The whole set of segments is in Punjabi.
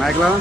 Magla?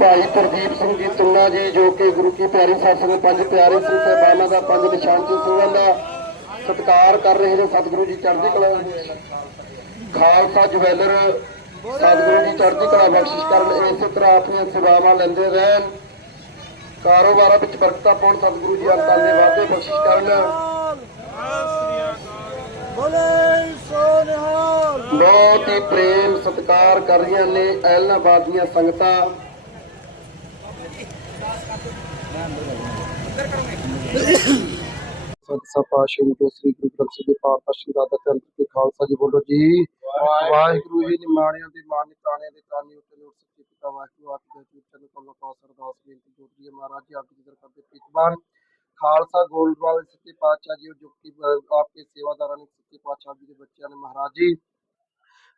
ਭਾਈ ਪ੍ਰਦੀਪ ਸਿੰਘ ਜੀ ਤੁੰਨਾ ਜੀ ਜੋ ਕਿ ਗੁਰੂ ਕੀ ਪਿਆਰੀ ਸੰਗਤ ਪੰਜ ਪਿਆਰੇ ਸਿੰਘ ਸਾਹਿਬਾਨਾਂ ਦਾ ਪੰਜ ਨਿਸ਼ਾਨ ਜੀ ਸਿੰਘਾਂ ਦਾ ਸਤਿਕਾਰ ਕਰ ਰਹੇ ਨੇ ਸਤਿਗੁਰੂ ਜੀ ਚੜ੍ਹਦੀ ਕਲਾ ਖਾਲਸਾ ਜਵੈਲਰ ਸਤਿਗੁਰੂ ਜੀ ਚੜ੍ਹਦੀ ਕਲਾ ਬਖਸ਼ਿਸ਼ ਕਰਨ ਇਸੇ ਤਰ੍ਹਾਂ ਆਪਣੀਆਂ ਸੇਵਾਵਾਂ ਲੈਂਦੇ ਰਹਿਣ। ਕਾਰੋਬਾਰਾਂ ਵਿੱਚ ਬਰਕਤਾਂ ਪਾਉਣ ਸਤਿਗੁਰੂ ਜੀ ਅੰਤਾਂ ਦੇ ਵਾਅਦੇ ਬਖਸ਼ਿਸ਼ ਕਰਨ। ਬੋਲੇ ਬਹੁਤ ਹੀ ਪ੍ਰੇਮ ਸਤਿਕਾਰ ਕਰ ਰਹੀਆਂ ਨੇ ਐਲਨਾਬਾਦ ਦੀਆਂ ਸੰਗਤਾਂ। ਸਤਿ ਪਾਸ਼ਾ ਜੀ ਜੋ ਸ੍ਰੀ ਗੁਰੂ ਗ੍ਰੰਥ ਸਾਹਿਬ ਦੇ ਪਾਠ ਦਾ ਸ਼ਿਰਾਦਾ ਤੇ ਖਾਲਸਾ ਜੀ ਬੋਲੋ ਜੀ। ਵਾਹਿਗੁਰੂ ਜੀ ਨਿਮਾਣਿਆਂ ਦੇ ਮਾਨ ਤਾਣਿਆਂ ਦੇ ਤਾਨੀ ਉੱਤੇ ਲੋਟ ਸੱਚੇ ਪਿਤਾ ਵਾਹਿਗੁਰੂ ਆਪ ਦੇ ਚਰਨ ਕੋਲੋਂ ਪਾਸ ਅਰਦਾਸ ਬੇਨਤੀ ਜੋੜਦੀ ਹੈ। ਮਹਾਰਾਜ ਜੀ ਆਪ ਜੀ ਦਰ ਕਰਦੇ ਪ੍ਰੀਤਮਾਨ। ਖਾਲਸਾ ਗੋਲਡਵਾਲ ਸੱਚੇ ਪਾਤਸ਼ਾਹ ਜੀ ਜੋ ਕਿ ਅਹ, ਆਪਕੇ ਸੇਵਾਦਾਰਾਂ ਨੇ ਸੱਚੇ ਪਾਤਸ਼ਾਹ ਜੀ ਦੇ ਬੱਚਿਆਂ ਨੇ। ਮਹਾਰਾਜ ਜੀ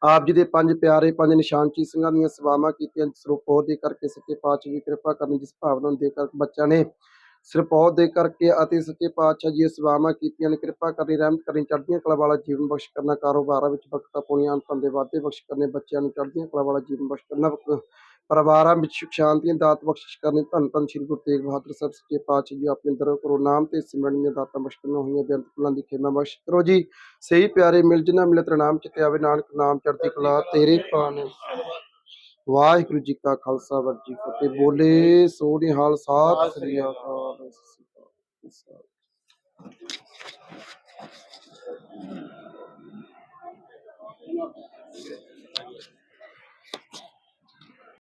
ਆਪ ਜੀ ਦੇ ਪੰਜ ਪਿਆਰੇ, ਪੰਜ ਨਿਸ਼ਾਨਚੀ ਸਿੰਘਾਂ ਦੀਆਂ ਸੇਵਾਵਾਂ ਕੀਤੀਆਂ ਸਰਪੋਹ ਦੇ ਕਰਕੇ ਸੱਚੇ ਪਾਤਸ਼ਾਹ ਜੀ ਕਿਰਪਾ ਕਰਨ ਜਿਸ ਭਾਵਨਾ ਨੂੰ ਦੇ ਕਰ ਬੱਚਿਆਂ ਨੇ ਸਰਪੋਹ ਦੇ ਕਰਕੇ ਅਤੇ ਸੱਚੇ ਪਾਤਸ਼ਾਹ ਜੀ ਸੇਵਾਵਾਂ ਕੀਤੀਆਂ ਨੇ, ਕਿਰਪਾ ਕਰਨੀ, ਰਹਿਮਤ ਕਰਨੀ, ਚੜ੍ਹਦੀਆਂ ਕਲਾ ਵਾਲਾ ਜੀਵਨ ਬਖਸ਼ ਕਰਨਾ, ਕਾਰੋਬਾਰਾਂ ਵਿੱਚ ਬਰਕਤਾਂ ਪਾਉਣੀਆਂ ਅੰਤਾਂ ਦੇ ਵਾਧੇ ਬਖਸ਼ ਕਰਨੇ, ਬੱਚਿਆਂ ਨੂੰ ਚੜ੍ਹਦੀਆਂ ਕਲਾ ਵਾਲਾ ਜੀਵਨ ਬਖਸ਼ ਕਰਨਾ ਪ- ਪਰਿਵਾਰਾਂ ਵਿੱਚ ਸੁਖ, ਸ਼ਾਂਤੀ, ਦਾਤ ਬਖਸ਼ਿਸ਼ ਕਰਨੀ ਧੰਨ ਧੰਨ ਸ੍ਰੀ ਗੁਰੂ ਤੇਗ ਬਹਾਦਰ ਸਾਹਿਬ ਪਾਤਸ਼ਾਹ ਜੀ, ਆਪਣੇ ਦਰ ਕਰੋ ਨਾਮ ਤੇ ਸਿਮਰਨ ਦੀਆਂ ਦਾਤਾਂ ਬਖਸ਼ ਕਰਨਾ ਹੋਈਆਂ, ਬੇਅੰਤ ਫੁੱਲਾਂ ਦੀ ਖੇਮਾ ਬਖਸ਼ ਕਰੋ ਜੀ। ਸਹੀ ਪਿਆਰੇ ਮਿਲ ਜਿਨਾ ਮਿਲੇ, ਤੇਰਾ ਨਾਮ ਚਿਤੇ ਆਵੇ, ਨਾਨਕ ਨਾਮ ਚੜ੍ਹਦੀ ਕਲਾ ਤੇਰੇ ਪਾਣੇ ਵਾਹਿਗੁਰੂ ਜੀ ਕਾ ਖਾਲਸਾ, ਵਾਹਿਗੁਰੂ ਜੀ ਫਤਿਹ। ਬੋਲੇ ਸੋ ਨਿਹਾਲ ਸਾਧ ਸ਼੍ਰੀ ਅਕਾਲ।